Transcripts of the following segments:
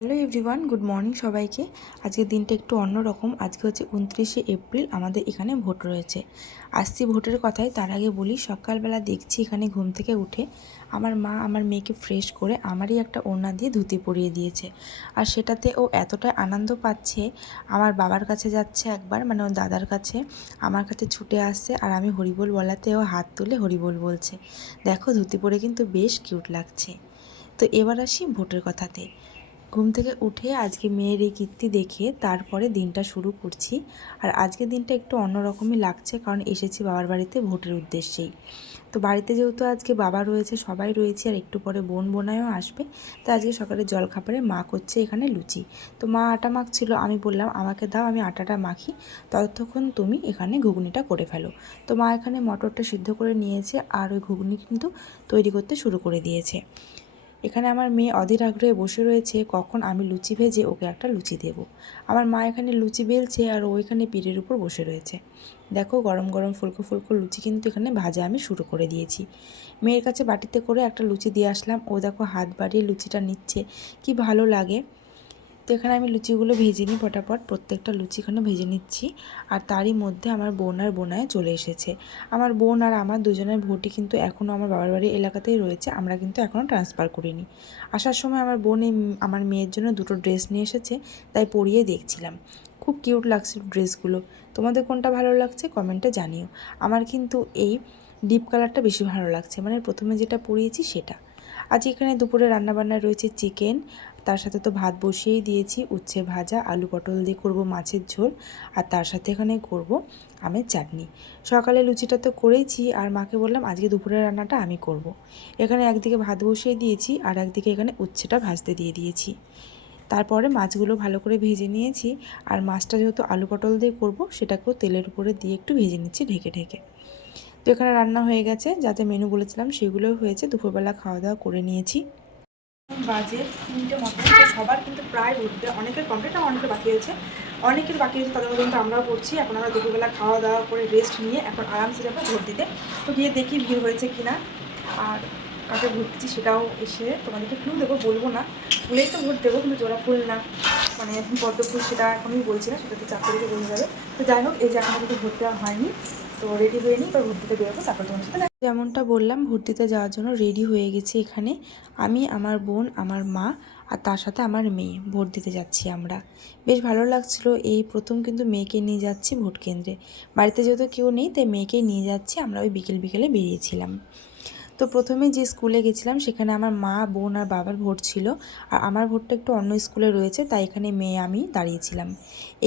Hello everyone, good morning সবাইকে। আজকের দিনটা একটু অন্যরকম। আজকে হচ্ছে 29শে এপ্রিল, আমাদের এখানে ভোট রয়েছে। আসছি ভোটের কথায়, তার আগে বলি সকালবেলা দেখছি এখানে ঘুম থেকে উঠে আমার মা আমার মেয়েকে ফ্রেশ করে আমারই একটা ওড়না দিয়ে ধুতি পরিয়ে দিয়েছে। আর সেটাতে ও এতটাই আনন্দ পাচ্ছে, আমার বাবার কাছে যাচ্ছে একবার, মানে ওর দাদার কাছে, আমার কাছে ছুটে আসছে, আর আমি হরিবোল বলাতে ও হাত তুলে হরিবোল বলছে। দেখো, ধুতি পরে কিন্তু বেশ কিউট লাগছে। তো এবার আসি ভোটের কথাতে। ঘুম থেকে উঠে আজকে মেয়ের এই কীর্তি দেখে তারপরে দিনটা শুরু করছি। আর আজকের দিনটা একটু অন্যরকমই লাগছে, কারণ এসেছি বাবার বাড়িতে ভোটের উদ্দেশ্যেই। তো বাড়িতে যেহেতু আজকে বাবা রয়েছে, সবাই রয়েছে, আর একটু পরে বোনাইও আসবে। তো আজকে সকালে জলখাবারে মা করছে এখানে লুচি। তো মা আটা মাখছিল, আমি বললাম আমাকে দাও, আমি আটাটা মাখি, ততক্ষণ তুমি এখানে ঘুগনিটা করে ফেলো। তো মা এখানে মটরটা সিদ্ধ করে নিয়েছে, আর ওই ঘুগনি কিন্তু তৈরি করতে শুরু করে দিয়েছে। এখানে আমার মেয়ে অধীর আগ্রহে বসে রয়েছে কখন আমি লুচি ভেজে ওকে একটা লুচি দেব। আমার মা এখানে লুচি বেলছে, আর ও এখানে পিঠের উপর বসে রয়েছে। দেখো, গরম গরম ফুলকো ফুলকো লুচি কিন্তু এখানে ভাজা আমি শুরু করে দিয়েছি। মেয়ের কাছে বাটিতে করে একটা লুচি দিয়ে আসলাম। ও দেখো হাত বাড়িয়ে লুচিটা নিচ্ছে, কি ভালো লাগে। তো এখানে আমি লুচিগুলো ভেজে নিই পটাপট, প্রত্যেকটা লুচি এখানে ভেজে নিচ্ছি। আর তারই মধ্যে আমার বোন আর বোনায় চলে এসেছে। আমার বোন আর আমার দুজনের ভোটই কিন্তু এখনও আমার বাবার বাড়ির এলাকাতেই রয়েছে, আমরা কিন্তু এখনও ট্রান্সফার করিনি। আসার সময় আমার বোন আমার মেয়ের জন্য দুটো ড্রেস নিয়ে এসেছে, তাই পরিয়ে দেখছিলাম। খুব কিউট লাগছিল ড্রেসগুলো। তোমাদের কোনটা ভালো লাগছে কমেন্টে জানিও। আমার কিন্তু এই ডিপ কালারটা বেশি ভালো লাগছে, মানে প্রথমে যেটা পরিয়েছি সেটা। আজ এখানে দুপুরে রান্নাবান্না রয়েছে চিকেন, তার সাথে তো ভাত বসিয়েই দিয়েছি, উচ্ছে ভাজা, আলু পটল দিয়ে করব মাছের ঝোল, আর তার সাথে এখানে করব আমের চাটনি। সকালে লুচিটা তো করেইছি, আর মাকে বললাম আজকে দুপুরের রান্নাটা আমি করব। এখানে একদিকে ভাত বসিয়ে দিয়েছি, আর একদিকে এখানে উচ্ছেটা ভাজতে দিয়ে দিয়েছি। তারপরে মাছগুলো ভালো করে ভেজে নিয়েছি, আর মাছটা যেহেতু আলু পটল দিয়ে করব, সেটাকেও তেলের উপরে দিয়ে একটু ভেজে নিচ্ছি ঢেকে ঢেকে। তো এখানে রান্না হয়ে গেছে, যাতে মেনু বলেছিলাম সেগুলোও হয়েছে। দুপুরবেলা খাওয়া দাওয়া করে নিয়েছি। বাজে 3টে মতো। সবার কিন্তু প্রায় ভোট অনেকের কমপ্লিট, অনেকের বাকি আছে, তাদের মধ্যে কিন্তু আমরাও করছি। এখন আমরা দুপুরবেলা খাওয়া দাওয়া করে রেস্ট নিয়ে এখন আরামসে যাবো ভোট দিতে। তো গিয়ে দেখি ভিড় হয়েছে কিনা, আর কাকে ভোট দিচ্ছি সেটাও এসে তোমাদেরকে ক্লু দেবো, বলবো না। ফুলেই তো ভোট দেবো, কিন্তু জোড়া ফুল না, মানে পদ্ম ফুল, সেটা এখনই বলছি না, সেটা তো চাপ করে বোঝা যাবে। তো যাই হোক, এই যে এখনও কিন্তু ভোট দেওয়া হয়নি, তো রেডি হয়ে নিই, এবার ভোট দিতে বেরোবো। তারপর তোমার সাথে যেমনটা বললাম, ভোট দিতে যাওয়ার জন্য রেডি হয়ে গেছি। এখানে আমি, আমার বোন, আমার মা, আর তার সাথে আমার মেয়ে ভোট দিতে যাচ্ছি আমরা। বেশ ভালো লাগছিল, এই প্রথম কিন্তু মেয়েকে নিয়ে যাচ্ছি ভোট কেন্দ্রে। বাড়িতে যেহেতু কেউ নেই, তাই মেয়েকেই নিয়ে যাচ্ছি। আমরা ওই বিকেলে বেরিয়েছিলাম। তো প্রথমে যে স্কুলে গেছিলাম সেখানে আমার মা, বোন আর বাবার ভোট ছিল, আর আমার ভোটটা একটু অন্য স্কুলে রয়েছে, তাই এখানে মেয়ে আমি দাঁড়িয়েছিলাম।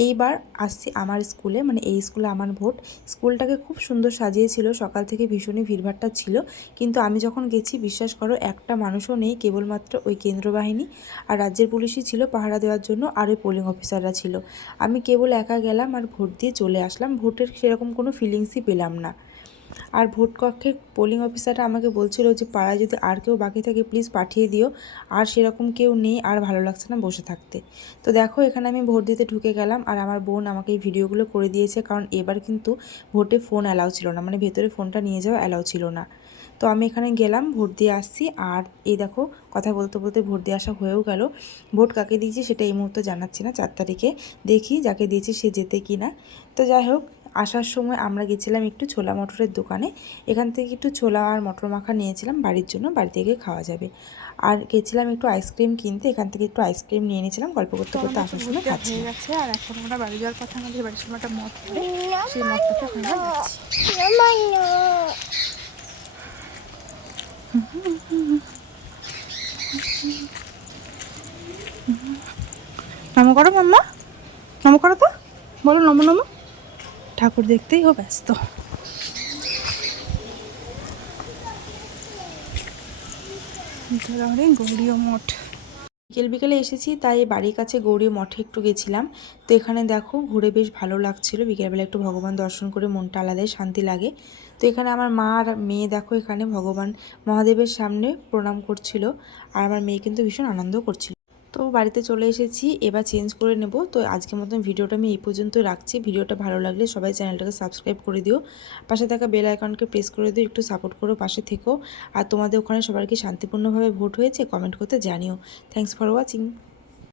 এইবার আসছি আমার স্কুলে, মানে এই স্কুলে আমার ভোট। স্কুলটাকে খুব সুন্দর সাজিয়েছিল, সকাল থেকে ভীষণই ভিড়ভাট্টা ছিল, কিন্তু আমি যখন গেছি বিশ্বাস করো একটা মানুষও নেই, কেবলমাত্র ওই কেন্দ্র বাহিনী আর রাজ্যের পুলিশই ছিল পাহারা দেওয়ার জন্য, আর ওই পোলিং অফিসাররা ছিল। আমি কেবল একা গেলাম আর ভোট দিয়ে চলে আসলাম। ভোটের সেরকম কোনো ফিলিংসই পেলাম না। আর ভোট কক্ষে পোলিং অফিসাররা আমাকে বলছিল যে পাড়ায় যদি আর কেউ বাকি থাকে প্লিজ পাঠিয়ে দিও, আর সেরকম কেউ নেই, আর ভালো লাগছে না বসে থাকতে। তো দেখো, এখানে আমি ভোট দিতে ঢুকে গেলাম, আর আমার বোন আমাকে এই ভিডিওগুলো করে দিয়েছে, কারণ এবার কিন্তু ভোটে ফোন অ্যালাউ ছিল না, মানে ভেতরে ফোনটা নিয়ে যাওয়া অ্যালাউ ছিল না। তো আমি এখানে গেলাম, ভোট দিয়ে আসছি, আর এই দেখো কথা বলতে বলতে ভোট দিয়ে আসা হয়েও গেল। ভোট কাকে দিয়েছি সেটা এই মুহূর্তে জানাচ্ছি না, 4 তারিখে দেখি যাকে দিয়েছি সে যেতে কি না। তো যাই হোক, আসার সময় আমরা গেছিলাম একটু ছোলা মটরের দোকানে, এখান থেকে একটু ছোলা আর মটর মাখা নিয়েছিলাম বাড়ির জন্য, বাড়ি থেকে খাওয়া যাবে। আর গেছিলাম একটু আইসক্রিম কিনতে, এখান থেকে একটু আইসক্রিম নিয়ে নিয়েছিলাম, গল্প করতে করতে আসার সময় খাচ্ছি। হয়ে গেছে, আর এখন আমরা বাড়ি যাওয়ার কথা, আমাদের বাড়ির সময় একটা মদ পড়ে, সেই মদটাকে এখন আমরা নমো করো মাম্মা, নমো করো তো, বলো নমো নমো। ঠাকুর দেখতেই ও ব্যস্ত। গৌরীয় মঠ বিকেলে এসেছি, তাই বাড়ির কাছে গৌরীয় মঠে একটু গেছিলাম। তো এখানে দেখো ঘুরে বেশ ভালো লাগছিল, বিকেলবেলা একটু ভগবান দর্শন করে মনটা আলাদাই শান্তি লাগে। তো এখানে আমার মা আর মেয়ে দেখো এখানে ভগবান মহাদেবের সামনে প্রণাম করছিল, আর আমার মেয়ে কিন্তু ভীষণ আনন্দ করছিল। তো বাড়িতে চলে এসেছি, এবার চেঞ্জ করে নেব। তো আজকের মতন ভিডিওটা আমি এই পর্যন্ত রাখছি। ভিডিওটা ভালো লাগলে সবাই চ্যানেলটাকে সাবস্ক্রাইব করে দিও, পাশে থাকা বেল আইকনকে প্রেস করে দিও, একটু সাপোর্ট করো, পাশে থেকো। আর তোমাদের ওখানে সবার কি শান্তিপূর্ণভাবে ভোট হয়েছে কমেন্ট করতে জানিও। Thanks for watching.